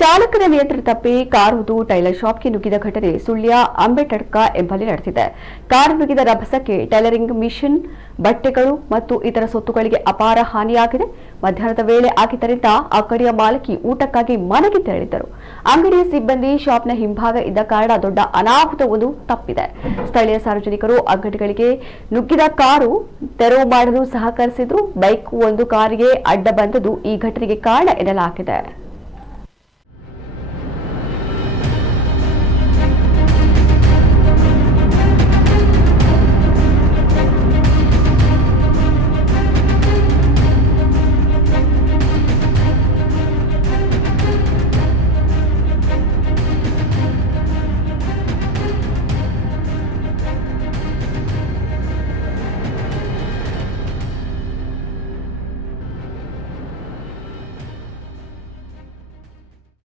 ಚಾಲಕನ ನಿಯಂತ್ರಣ ತಪ್ಪಿ ಕಾರು ಟೈಲರ್ ಶಾಪ್ಗೆ ನುಗ್ಗಿದ ಘಟನೆ ಸುಳ್ಯ ಅಂಬೇಟಡ್ಕ ಎಂಬಲ್ಲಿ ನಡೆದಿದೆ. ಕಾರು ನುಗ್ಗಿದ ರಭಸಕ್ಕೆ ಟೈಲರಿಂಗ್ ಮಿಷನ್, ಬಟ್ಟೆಗಳು ಮತ್ತು ಇತರ ಸೊತ್ತುಗಳಿಗೆ ಅಪಾರ ಹಾನಿಯಾಗಿದೆ. ಮಧ್ಯಾಹ್ನದ ವೇಳೆ ಆಗಿದ್ದರಿಂದ ಅಂಗಡಿಯ ಮಾಲಕಿ ಊಟಕ್ಕಾಗಿ ಮನೆಗೆ ತೆರಳಿದ್ದರು. ಅಂಗಡಿಯ ಸಿಬ್ಬಂದಿ ಶಾಪ್ನ ಹಿಂಭಾಗ ಇದ್ದ ಕಾರಣ ದೊಡ್ಡ ಅನಾಹುತವೊಂದು ತಪ್ಪಿದೆ. ಸ್ಥಳೀಯ ಸಾರ್ವಜನಿಕರು ಅಂಗಡಿಗಳಿಗೆ ನುಗ್ಗಿದ ಕಾರು ತೆರವು ಮಾಡಲು ಸಹಕರಿಸಿದ್ರು. ಬೈಕ್ ಒಂದು ಕಾರಿಗೆ ಅಡ್ಡ ಬಂದದ್ದು ಈ ಘಟನೆಗೆ ಕಾರಣ ಎನ್ನಲಾಗಿದೆ.